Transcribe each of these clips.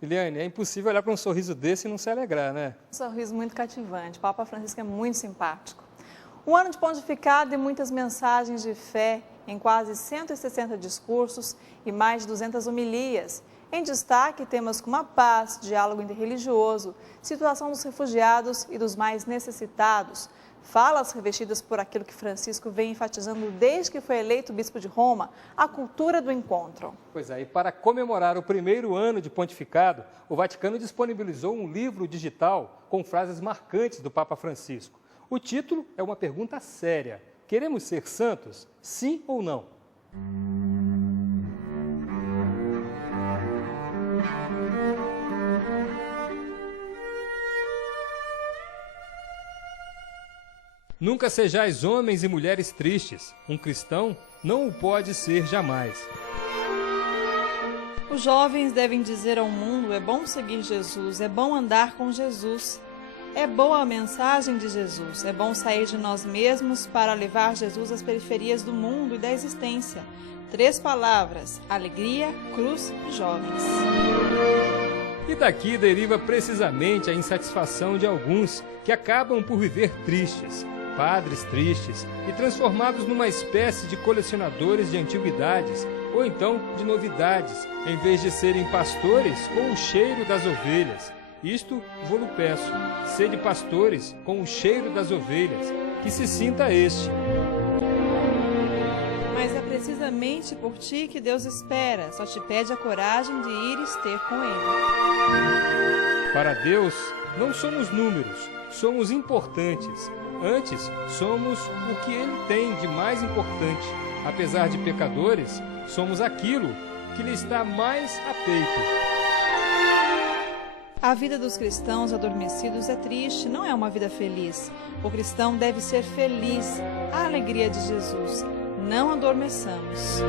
Liliane, é impossível olhar para um sorriso desse e não se alegrar, né? Um sorriso muito cativante. O Papa Francisco é muito simpático. Um ano de pontificado e muitas mensagens de fé em quase 160 discursos e mais de 200 homilias. Em destaque, temas como a paz, diálogo interreligioso, situação dos refugiados e dos mais necessitados. Falas revestidas por aquilo que Francisco vem enfatizando desde que foi eleito bispo de Roma, a cultura do encontro. Pois é, e para comemorar o primeiro ano de pontificado, o Vaticano disponibilizou um livro digital com frases marcantes do Papa Francisco. O título é uma pergunta séria: queremos ser santos? Sim ou não? Nunca sejais homens e mulheres tristes. Um cristão não o pode ser jamais. Os jovens devem dizer ao mundo: é bom seguir Jesus, é bom andar com Jesus. É boa a mensagem de Jesus, é bom sair de nós mesmos para levar Jesus às periferias do mundo e da existência. 3 palavras: alegria, cruz e jovens. E daqui deriva precisamente a insatisfação de alguns que acabam por viver tristes, padres tristes e transformados numa espécie de colecionadores de antiguidades ou então de novidades, em vez de serem pastores com o cheiro das ovelhas. Isto vou-lo peço, sede pastores com o cheiro das ovelhas, que se sinta este. Mas é precisamente por ti que Deus espera, só te pede a coragem de ires ter com Ele. Para Deus, não somos números, somos importantes. Antes, somos o que Ele tem de mais importante. Apesar de pecadores, somos aquilo que lhe está mais a peito. A vida dos cristãos adormecidos é triste, não é uma vida feliz. O cristão deve ser feliz, a alegria de Jesus. Não adormeçamos.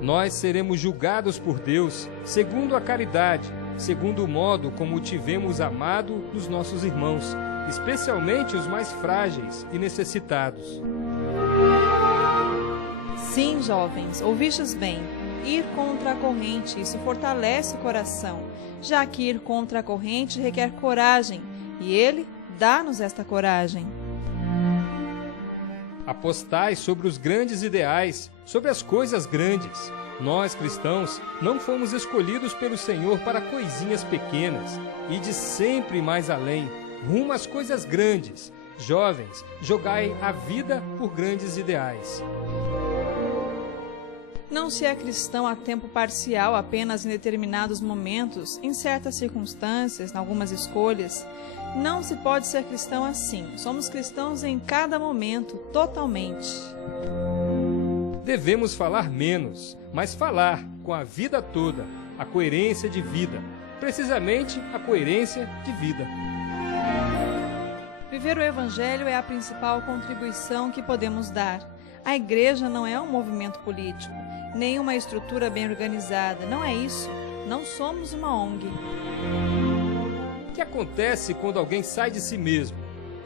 Nós seremos julgados por Deus segundo a caridade, segundo o modo como o tivemos amado nos nossos irmãos, especialmente os mais frágeis e necessitados. Sim, jovens, ouvistes bem. Ir contra a corrente, isso fortalece o coração, já que ir contra a corrente requer coragem, e Ele dá-nos esta coragem. Apostai sobre os grandes ideais, sobre as coisas grandes. Nós, cristãos, não fomos escolhidos pelo Senhor para coisinhas pequenas. Ide sempre mais além, rumo às coisas grandes. Jovens, jogai a vida por grandes ideais. Não se é cristão a tempo parcial, apenas em determinados momentos, em certas circunstâncias, em algumas escolhas. Não se pode ser cristão assim. Somos cristãos em cada momento, totalmente. Devemos falar menos, mas falar com a vida toda, a coerência de vida, precisamente a coerência de vida. Viver o Evangelho é a principal contribuição que podemos dar. A igreja não é um movimento político, nem uma estrutura bem organizada. Não é isso. Não somos uma ONG. O que acontece quando alguém sai de si mesmo?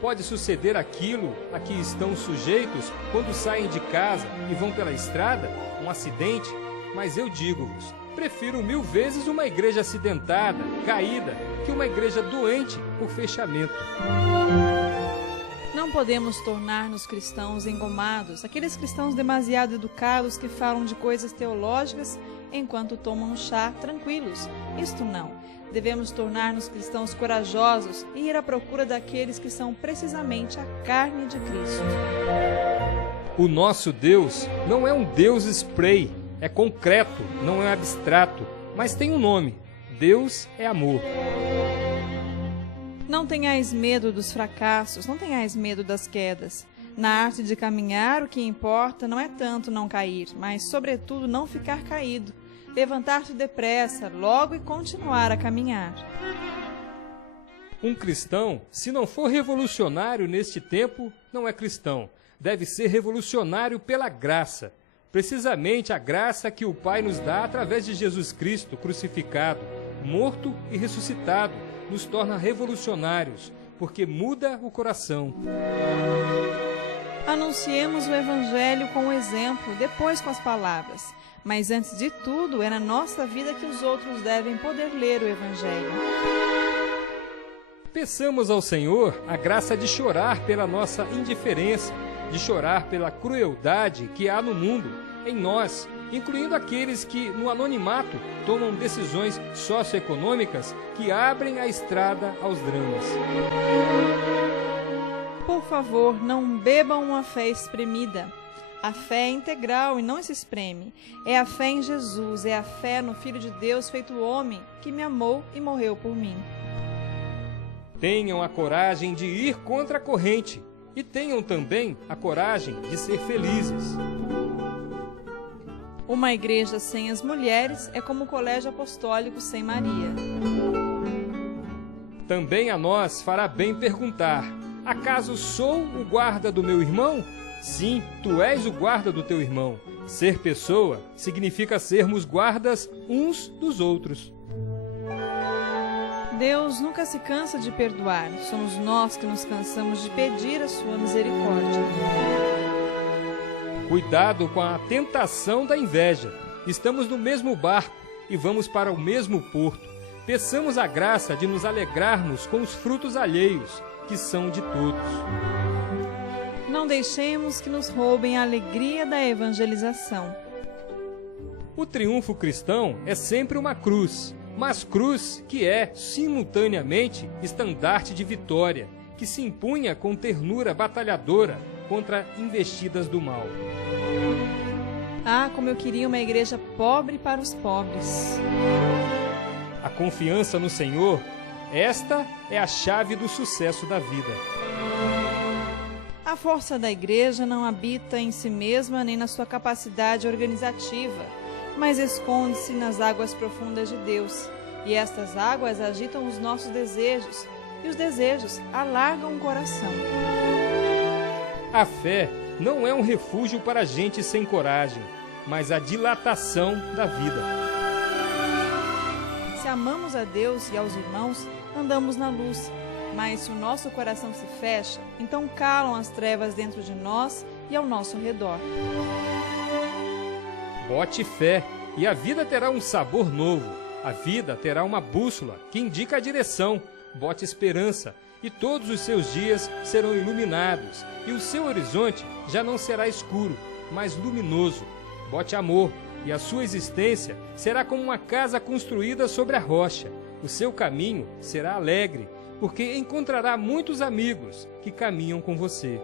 Pode suceder aquilo a que estão sujeitos quando saem de casa e vão pela estrada, um acidente, mas eu digo-vos, prefiro 1000 vezes uma igreja acidentada, caída, que uma igreja doente por fechamento. Não podemos tornar-nos cristãos engomados, aqueles cristãos demasiado educados que falam de coisas teológicas enquanto tomam um chá tranquilos. Isto não. Devemos tornar-nos cristãos corajosos e ir à procura daqueles que são precisamente a carne de Cristo. O nosso Deus não é um Deus spray, é concreto, não é abstrato, mas tem um nome. Deus é amor. Não tenhais medo dos fracassos, não tenhais medo das quedas. Na arte de caminhar, o que importa não é tanto não cair, mas, sobretudo, não ficar caído. Levantar-te depressa, logo e continuar a caminhar. Um cristão, se não for revolucionário neste tempo, não é cristão. Deve ser revolucionário pela graça. Precisamente a graça que o Pai nos dá através de Jesus Cristo crucificado, morto e ressuscitado, nos torna revolucionários, porque muda o coração. Anunciemos o Evangelho com o exemplo, depois com as palavras. Mas antes de tudo, é na nossa vida que os outros devem poder ler o Evangelho. Peçamos ao Senhor a graça de chorar pela nossa indiferença, de chorar pela crueldade que há no mundo, em nós, incluindo aqueles que, no anonimato, tomam decisões socioeconômicas que abrem a estrada aos dramas. Por favor, não bebam uma fé espremida. A fé é integral e não se espreme. É a fé em Jesus, é a fé no Filho de Deus feito homem, que me amou e morreu por mim. Tenham a coragem de ir contra a corrente e tenham também a coragem de ser felizes. Uma igreja sem as mulheres é como o colégio apostólico sem Maria. Também a nós fará bem perguntar: acaso sou o guarda do meu irmão? Sim, tu és o guarda do teu irmão. Ser pessoa significa sermos guardas uns dos outros. Deus nunca se cansa de perdoar. Somos nós que nos cansamos de pedir a sua misericórdia. Cuidado com a tentação da inveja. Estamos no mesmo barco e vamos para o mesmo porto. Peçamos a graça de nos alegrarmos com os frutos alheios, que são de todos. Não deixemos que nos roubem a alegria da evangelização. O triunfo cristão é sempre uma cruz, mas cruz que é, simultaneamente, estandarte de vitória, que se impunha com ternura batalhadora contra investidas do mal. Ah, como eu queria uma igreja pobre para os pobres. A confiança no Senhor, esta é a chave do sucesso da vida. A força da igreja não habita em si mesma nem na sua capacidade organizativa, mas esconde-se nas águas profundas de Deus. E estas águas agitam os nossos desejos, e os desejos alargam o coração. A fé não é um refúgio para gente sem coragem, mas a dilatação da vida. Se amamos a Deus e aos irmãos, andamos na luz. Mas se o nosso coração se fecha, então calam as trevas dentro de nós e ao nosso redor. Bote fé e a vida terá um sabor novo. A vida terá uma bússola que indica a direção. Bote esperança e todos os seus dias serão iluminados e o seu horizonte já não será escuro, mas luminoso. Bote amor e a sua existência será como uma casa construída sobre a rocha. O seu caminho será alegre, porque encontrará muitos amigos que caminham com você.